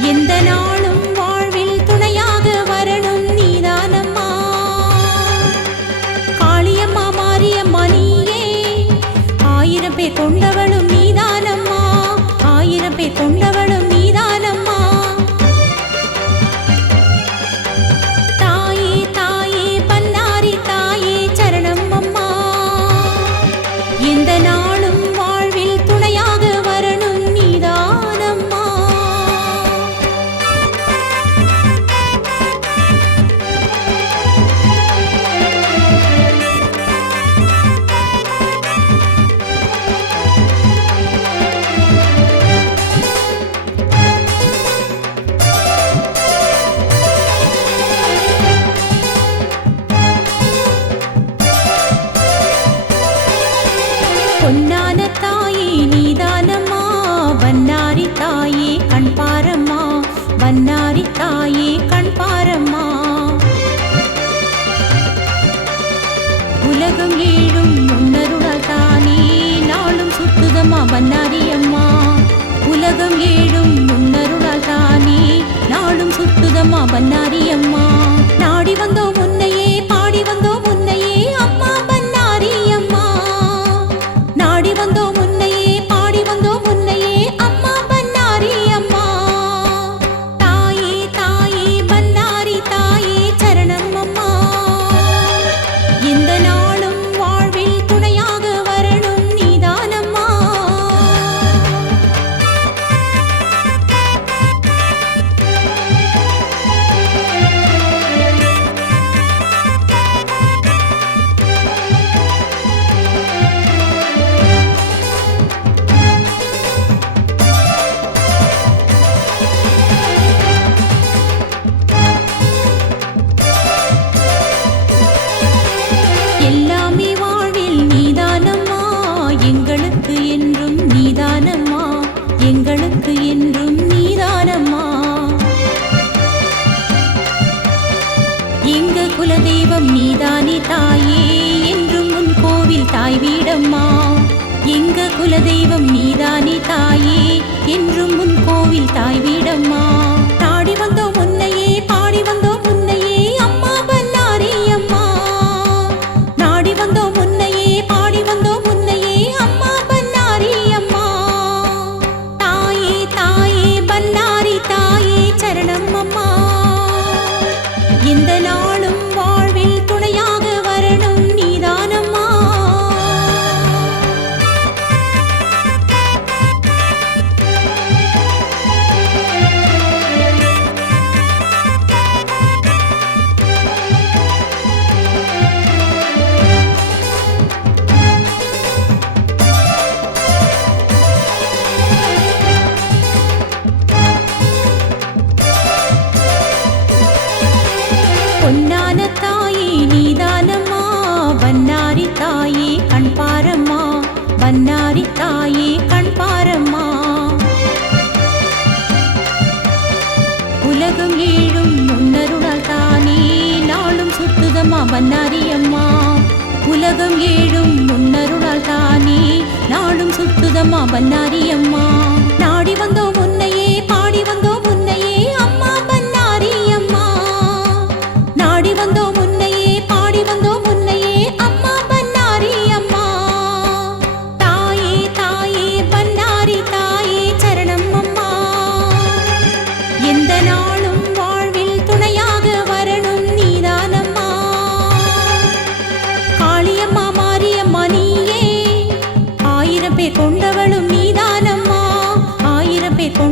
எந்த நாளும் வாழ்வில் துணையாக வரணும் நீதானம்மா. காளியம்மா மாரியம்மா நீயே, 1000 பேர் கொண்டவளும் நீதானம்மா, 1000 பேர் கொண்டவளும் நீதானம்மா. தாயே தாயே பன்னாரி தாயே சரணம் அம்மா. எந்த நாளும் வாழ்வில் துணையாக வரணும் நீதானம்மா. பொன்னான தாயே நீதானம்மா, பன்னாரி தாயே கண் பாரம்மா, பன்னாரி தாயே கண் பாரம்மா. உலகம் ஏழும் முன்னருளால் தானே நாளும் சுத்துதம்மா பன்னாரி அம்மா. உலகம் ஏழும் முன்னருளால் தானே நாளும் சுத்துதம்மா பன்னாரி அம்மா. நாடி வந்தோம் முன்னையே, பாடி வந்தோம் முன்னையே அம்மா பன்னாரி அம்மா. நாடி வந்தோம் முன்னையே, பாடி வந்தோம் முன்னையே அம்மா பன்னாரி அம்மா. தாயே தாயே பன்னாரி தாயே சரணம் அம்மா. எந்த நாளும் வாழ்வில் துணையாக வரணும் நீதானம்மா. எல்லாமே வாழ்வில் நீதானம்மா, எங்களுக்கு என்றும் நீதானம்மா, எங்களுக்கு என்றும் நீதானம்மா. எங்க குலதெய்வம் நீதானே தாயே, என்றும் உன் கோவில் தாய் வீடம்மா. எங்க குலதெய்வம் நீதானே தாயே, என்றும் உன் கோவில் தாய் வீடம்மா. நாடி வந்தோம் முன்னையே, பாடி வந்தோம் முன்னையே அம்மா பன்னாரி அம்மா. நாடி வந்தோம் முன்னையே, பாடி வந்தோம் முன்னையே அம்மா பன்னாரி அம்மா. தாயே தாயே பன்னாரி தாயே சரணம் அம்மா. எந்த நாளும் வாழ்வில் துணையாக வரணும் நீதானம்மா. பொன்னான தாயே நீதானம்மா, பன்னாரி தாயே கண் பாரம்மா, பன்னாரி தாயே கண் பாரம்மா. உலகம் ஏழும் முன்னருளால் தானே நாளும் சுத்துதம்மா பன்னாரி அம்மா. உலகம் ஏழும் முன்னருளால் தானே நாளும் சுத்துதம்மா பன்னாரி அம்மா. நாடி வந்தோம் முன்னையே, பாடி வந்தோம் முன்னையே அம்மா பன்னாரி அம்மா. நாடி வந்தோம் முன்னையே, பாடி வந்தோம் முன்னையே அம்மா பன்னாரி அம்மா. தாயே தாயே பன்னாரி தாயே சரணம் அம்மா. எந்த நாளும் வாழ்வில் துணையாக வரணும் நீதானம்மா. காளியம்மா மாரியம்மா நீயே, 1000 பேர் கொண்டவளும் நீதானம்மா, 1000 பேர்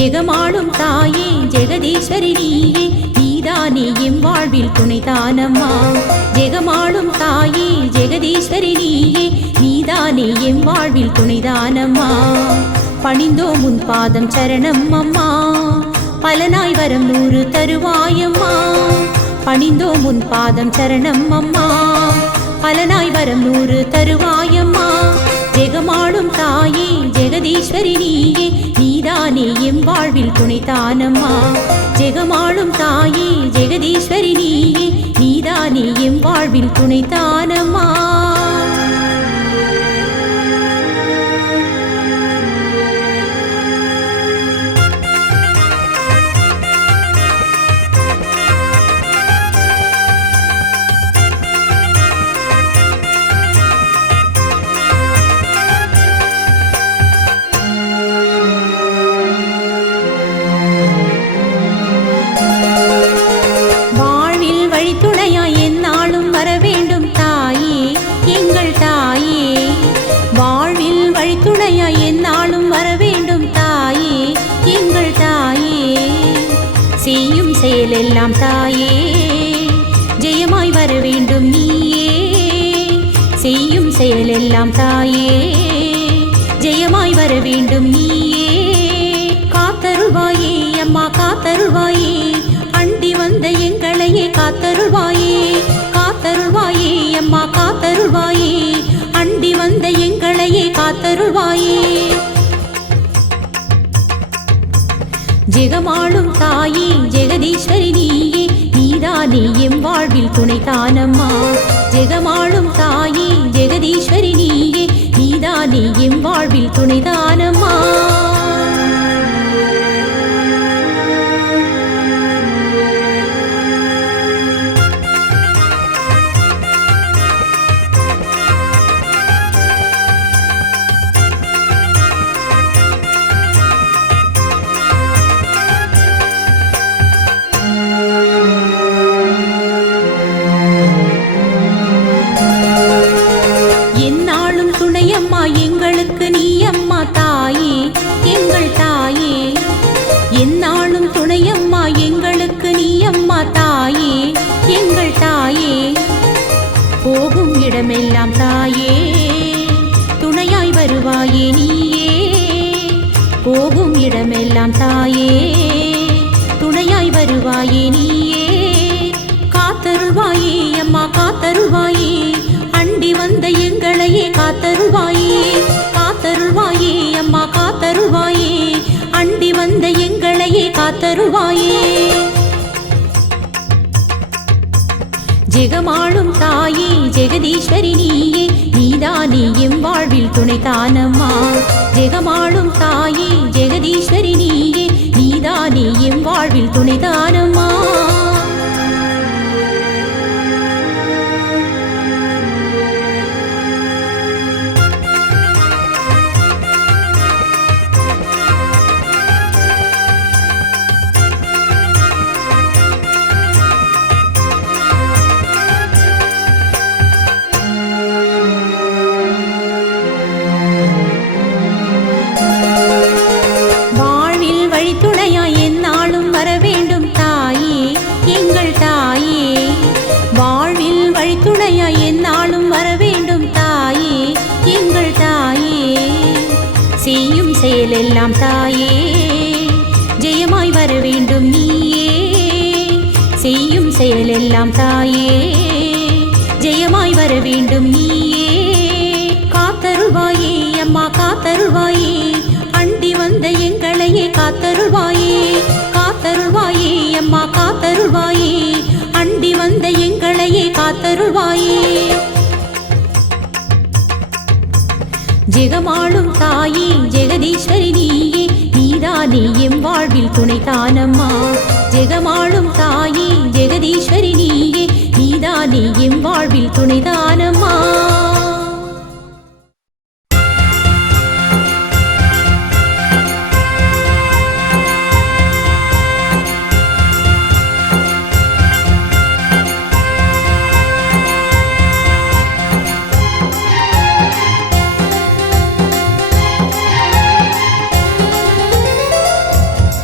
ஜெகமாளும் தாயே ஜெகதீஸ்வரி நீயே நீதானே எம் வாழ்வில் துணைதானம்மா ஜெகமாளும் தாயே ஜெகதீஸ்வரி நீயே நீதானே எம் வாழ்வில் துணைதானம்மா பணிந்தோம் உன் பாதம் சரணம் அம்மா பலனாய் வரம் 100 தருவாயம்மா பணிந்தோம் உன் பாதம் சரணம் அம்மா பலனாய் வரம் 100 தருவாயம்மா ஜெகமாளும் தாயே ஜெகதீஸ்வரி நீயே நீதானே எம் வாழ்வில் துணைதானம்மா ஜெகமாளும் தாயே ஜெகதீஸ்வரி நீயே நீதானே எம் வாழ்வில் துணைதானம்மா செய்யும் செயலெல்லாம் தாயே ஜெயமாய் வர வேண்டும் நீயே செய்யும் செயலெல்லாம் தாயே ஜெயமாய் வர வேண்டும் நீயே காத்தருள்வாயே அம்மா காத்தருள்வாயே அண்டி வந்த எங்களையே காத்தருள்வாயே காத்தருள்வாயே அம்மா காத்தருள்வாயே அண்டி வந்த எங்களையே காத்தருள்வாயே ஜெகமாளும் தாயே ஜெகதீஸ்வரி நீயே நீதானே எம் வாழ்வில் துணைதானம்மா ஜெகமாளும் தாயே ஜெகதீஸ்வரி நீயே நீதானே எம் வாழ்வில் துணைதானம்மா எங்களுக்கு நீ அம்மா தாயே எங்கள் தாயே எந்நாளும் துணையம்மா எங்களுக்கு நீ அம்மா தாயே எங்கள் தாயே போகும் இடமெல்லாம் தாயே துணையாய் வருவாயே நீயே போகும் இடமெல்லாம் தாயே துணையாய் வருவாயே நீயே காத்தருள்வாயே அம்மா காத்தருள்வாயே அண்டி வந்த எங்களையே காத்தருள்வாயே காத்தருள்வாயே அம்மா காத்தருள்வாயே அண்டி வந்த எங்களையே காத்தருள்வாயே ஜெகமாளும் தாயே ஜெகதீஸ்வரி நீயே நீதானே எம் வாழ்வில் துணைதானம்மா ஜெகமாளும் தாயே ஜெகதீஸ்வரி நீயே நீதானே எம் வாழ்வில் துணைதானம்மா செய்யும் செயலெல்லாம் தாயே ஜெயமாய் வர வேண்டும் நீயே செய்யும் செயலெல்லாம் தாயே ஜெயமாய் வர வேண்டும் நீயே காத்தருள்வாயே அம்மா காத்தருள்வாயே அண்டி வந்த எங்களையே காத்தருள்வாயே காத்தருள்வாயே அம்மா காத்தருள்வாயே அண்டி வந்த எங்களையே காத்தருள்வாயே ஜெகமாளும் தாயே ஜெகதீஸ்வரி நீயே நீதானே எம் வாழ்வில் துணைதானம்மா ஜெகமாளும் தாயே ஜெகதீஸ்வரி நீயே நீதானே எம் வாழ்வில் துணைதானம்மா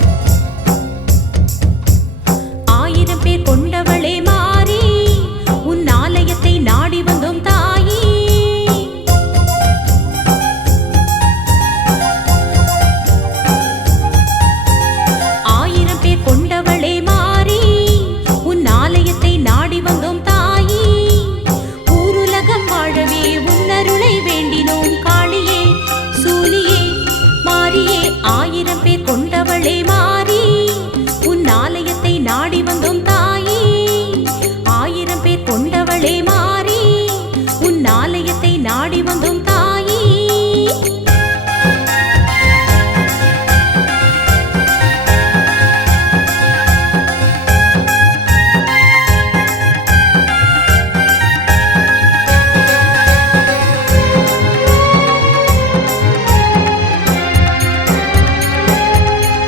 1000 பேர் கொண்டவளே மாறி உன் ஆலயத்தை நாடி வந்தோம் தாயே 1000 பேர் கொண்டவளே மாறி உன் ஆலயத்தை நாடி வந்தோம் தாயே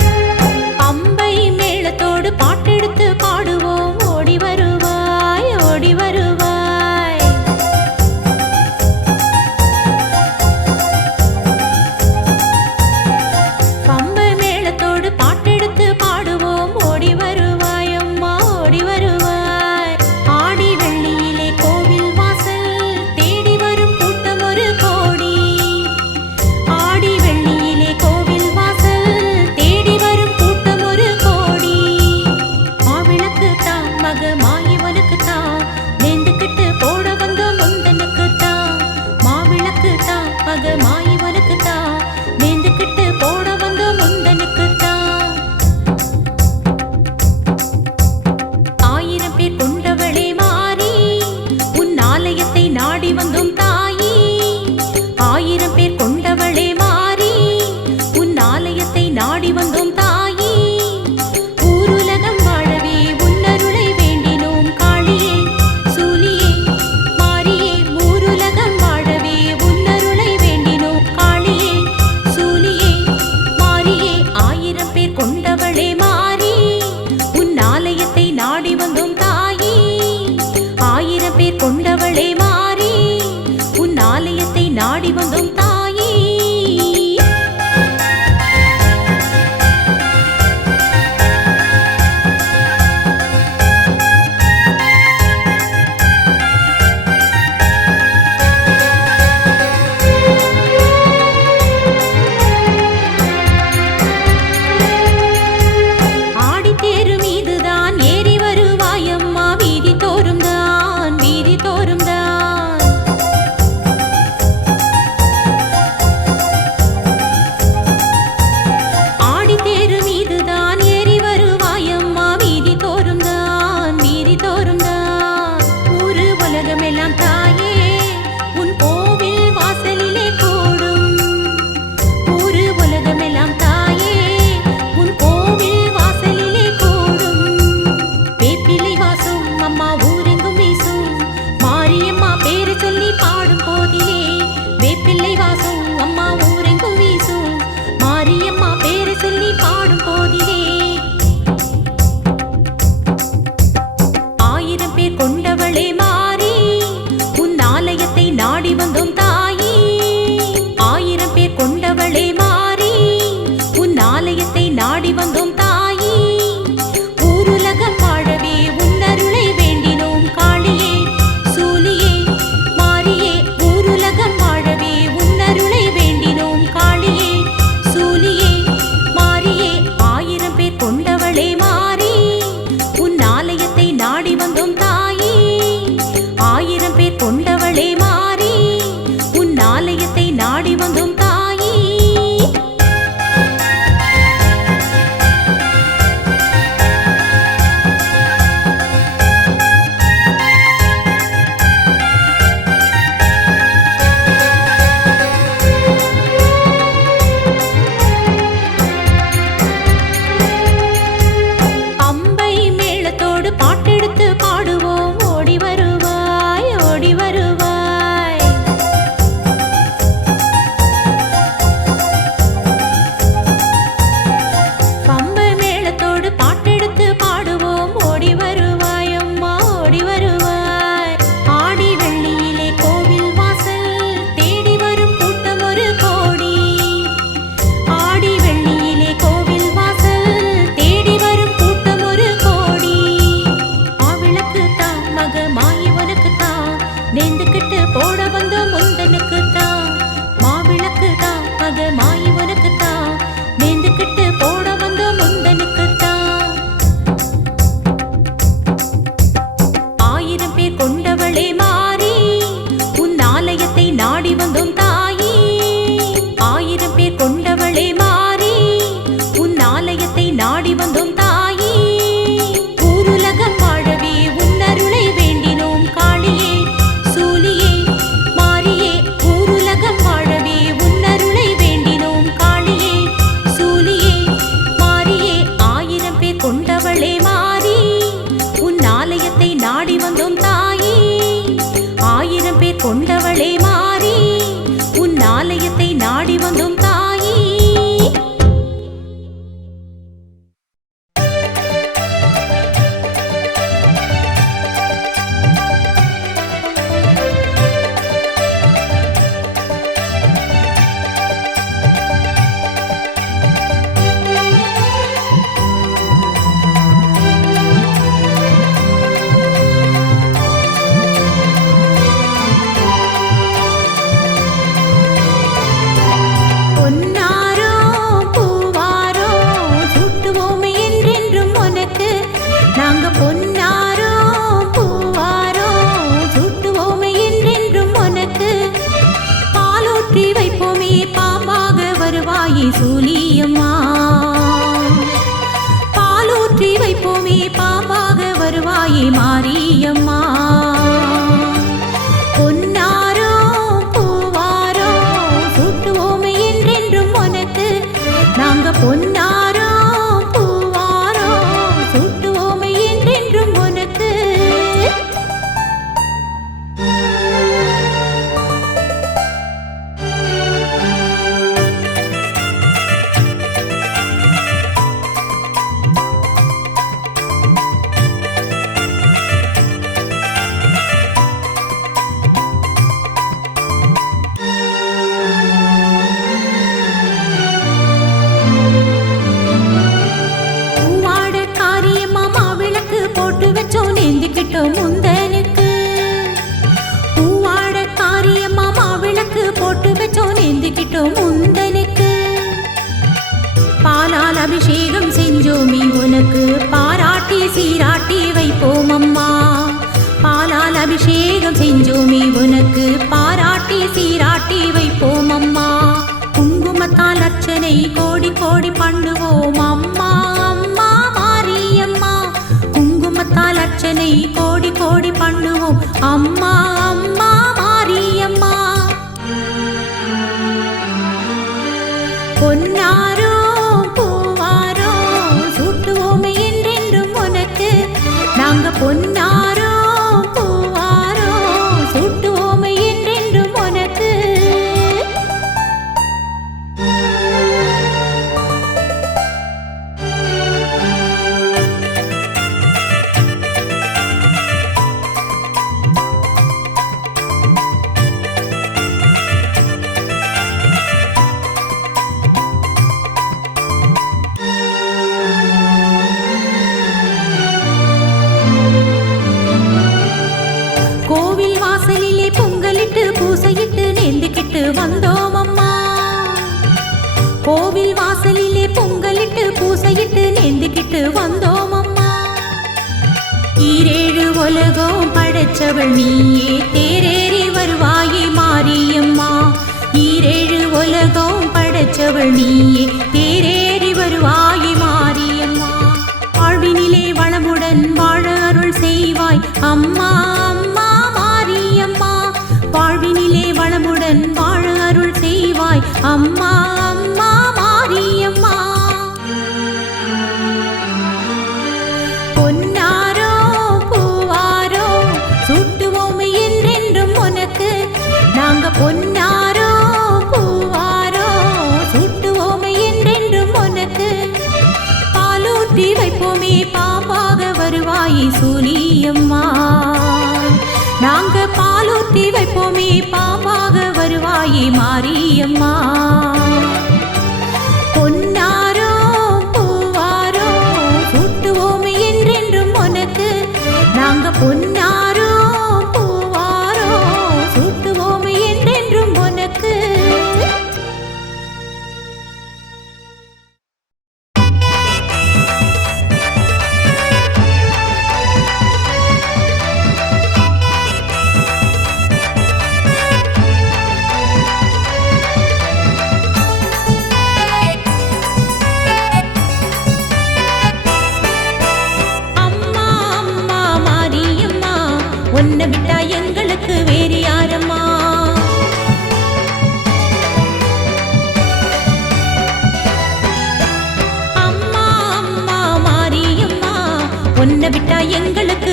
சூலியம்மா. பாலூற்றி வைப்போமே பாம்பாக வருவாயே மாரியம்மா. பொன்னாரோ பூவாரோ சூட்டுவோமே என்றென்றும் உனக்கு. நாங்க பொன்னாரோ பூவாரோ சூட்டுவோமே என்றென்றும் உனக்கு. முந்தனுக்கு பூவாட காரியம்மா மாவிளக்கு போட்டு வச்சோம் நேர்ந்துக்கிட்டோம் முந்தனுக்கு. பாலால் அபிஷேகம் செஞ்சோமி உனக்கு பாராட்டி சீராட்டி வைப்போம் அம்மா. பாலால் அபிஷேகம் செஞ்சோமி உனக்கு பாராட்டி சீராட்டி வைப்போம் அம்மா. குங்குமத்தால் அர்ச்சனை கோடி கோடி பண்ணுவோம் அம்மா. அம்மா மாரியம்மா குங்குமத்தால் அர்ச்சனை கோடி கோடி பண்ணுவோம் அம்மா. அம்மா மாரியம்மா. பொன்னாரோ பூவாரோ சூட்டுவோமே என்றென்றும் உனக்கு. நாங்க பொன்னாரோ பூவாரோ சூட்டுவோமே என்றென்றும் உனக்கு. பூசையிட்டு நேர்ந்துக்கிட்டு வந்தோம் அம்மா. கோவில் வாசலிலே பொங்கலிட்டு பூசையிட்டு நேர்ந்துக்கிட்டு வந்தோம் அம்மா. ஈரேழு உலகம் படைச்சவள் நீயே தேரேறி வருவாயே மாரியம்மா. ஈரேழு உலகம் படைச்சவள் நீயே தேரேறி வருவாயே மாரியம்மா. வாழ்வினிலே வளமுடன் வாழ அருள் செய்வாய் அம்மா. அம்மா மாரியம்மா வாழ்வினிலே வளமுடன் வாழ அருள் செய்வாய் அம்மா. அம்மா மாரியம்மா. பொன்னாரோ பூவாரோ சூட்டுவோமே என்றென்றும் உனக்கு. நாங்க பொன்னாரோ பூவாரோ சூட்டுவோமே என்றென்றும் உனக்கு. பாலூற்றி வைப்போமே பாம்பாக வருவாயே சூலியம்மா. நாங்க பாலூற்றி வைப்போமே பாம்பாக வருவாயே மாரியம்மா. பொன்னாரோ பூவாரோ சூட்டுவோமே என்றென்றும் உனக்கு. நாங்க பொன்னாரோ பூவாரோ சூட்டுவோமே என்றென்றும் உனக்கு. உன்னை விட்டா எங்களுக்கு வேறு யாரம்மா. அம்மா அம்மா மாரியம்மா உன்னை விட்டா எங்களுக்கு